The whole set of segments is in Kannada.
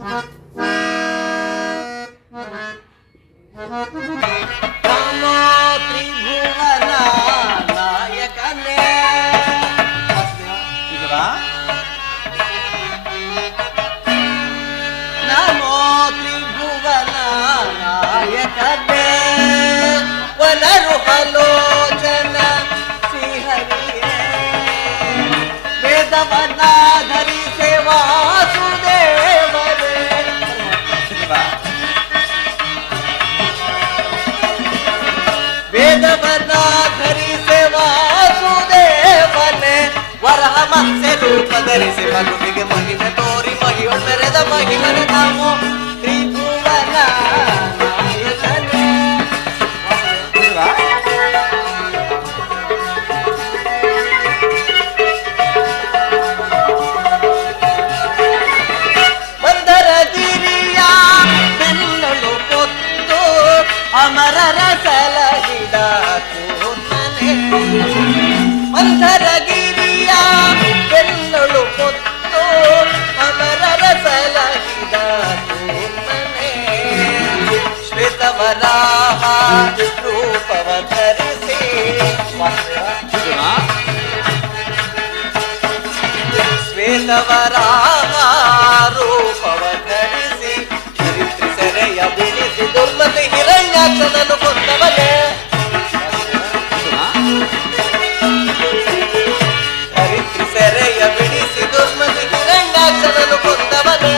ನಮೋ ತ್ರಿಭುವನ ನಾಯಕನೇ. ನಮೋ ತ್ರಿಭುವನ ನಾಯಕನೇ ವನರು ಹಲೋಚನ ಶ್ರೀಹರಿಯೇ ವೇದವನ್ನ ಧರಿಸೆ ವಾಸುದೇವರೇ. ವೇದವನ್ನ ಧರಿಸೆ ವಾಸುದೇವನೇ ವರಹ ಮತ್ಸ್ಯ ರೂಪ ಧರಿಸಿ ಮಗುವಿಗೆ ಮಹಿಮೆ ತೋರಿ ಮಹಿಯೊಳ್ ಮೆರೆದ ಮಹಿಮನ ನಮೋ ತ್ರಿಭುವನ ನಾಯಕನೇ. ಮಂದರಗಿರಿಯ ಬೆನ್ನಳು ಕೊತ್ತು ಅಮರರ ಸಲಹಿದ ಕೂರ್ಮನೆ. ಮಂದರಗಿರಿಯ ಬೆನ್ನಳು ಕೊತ್ತು ಅಮರರ ಸಲಹಿದ ಕೂರ್ಮನೆ. ಶ್ವೇತವರಾಹ ರೂಪವ ಧರಿಸಿ ಶ್ವೇತವರಾಹ ರೂಪವ ಧರಿಸಿ ಧರಿತ್ರಿ ಸೆರೆಯ ಬಿಡಿಸಿ ದುರ್ಮತಿ ಹಿರಣ್ಯಾಕ್ಷನನ್ನು ಕೊಂದವನೇ. ಧರಿತ್ರಿ ಸೆರೆಯ ಬಿಡಿಸಿ ದುರ್ಮತಿ ಹಿರಣ್ಯಾಕ್ಷನನ್ನು ಕೊಂದವನೇ.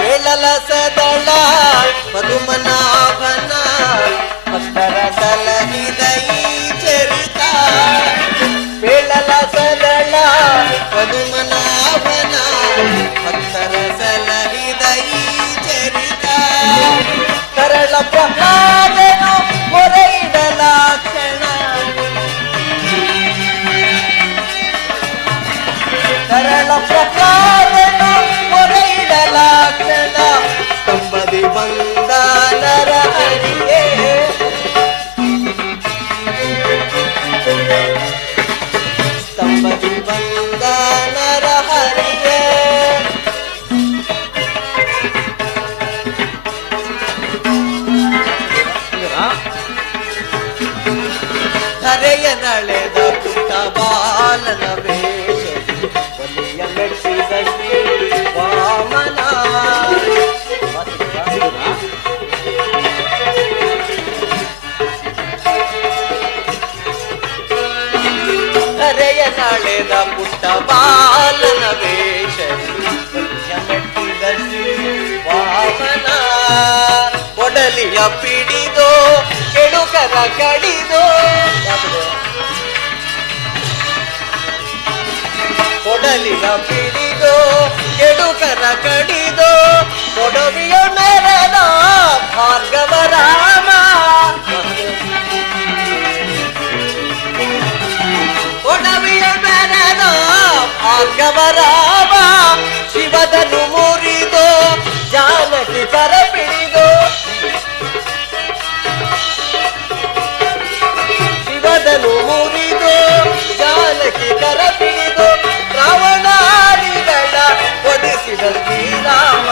ವೇಳಲ ಸದಳ ಪದುಮನಾಭನ ಭಕ್ತರ ಸಲಹಿದ ಈ ಚರಿತ. ವೇಳಲ ಸದಳ ಪದುಮನಾಭನ ಭಕ್ತರ ಸಲಹಿದ ಈ ಚರಿತ. ಕರಳ ಪ್ರಹ್ಲಾದನು ಮೊರೆಯಿಡಲಾಕ್ಷಣ ಕರಳ ಪ್ರಹ್ಲಾದನು ಮೊರೆಯಿಡಲಾಕ್ಷಣ ಸ್ತಂಭದಿ ಬಂದ ನರ ಹರಿಯೇ. ಸ್ತಂಭದಿ ಬಂದ ನರ ಹರಿಯೇ. ಧರೆಯ ನಳೆದ ಪುಟ್ಟ ಬಾಲನ ವೇಷ ಒಲಿಯ ಮೆಟ್ಟಿದ ಶ್ರೀ ವಾಮನ. ಧರೆಯ ನಳೆದ ಪುಟ್ಟ ಬಾಲನ ವೇಷ ಒಲಿಯ ಮೆಟ್ಟಿದ ಶ್ರೀ ವಾಮನ. ಒಡಲಿಯ ಪಿಡಿದೋ ಕೆಡುಕರ ಕಡಿದೋ ಒಡಲಿಯ ಪಿಡಿದೋ ಕೆಡುಕರ ಕಡಿದೋ ಕೊಡವಿಯ ಮೆರೆದ ಭಾರ್ಗವ ರಾಮ. ಕೊಡವಿಯ ಮೆರೆದ ಭಾರ್ಗವ ರಾಮ. ಶಿವದನು ಮುರಿದೋ ಜಾನಕಿ ಕರ ಪಿಡಿದೋ ಶಿವದನು ಮುರಿದೋ ಜಾನಕಿ ಕರ ಪಿಡಿದೋ ರಾವಣಾದಿಗಳ ಒಡಿಸಿದ ಶ್ರೀರಾಮ.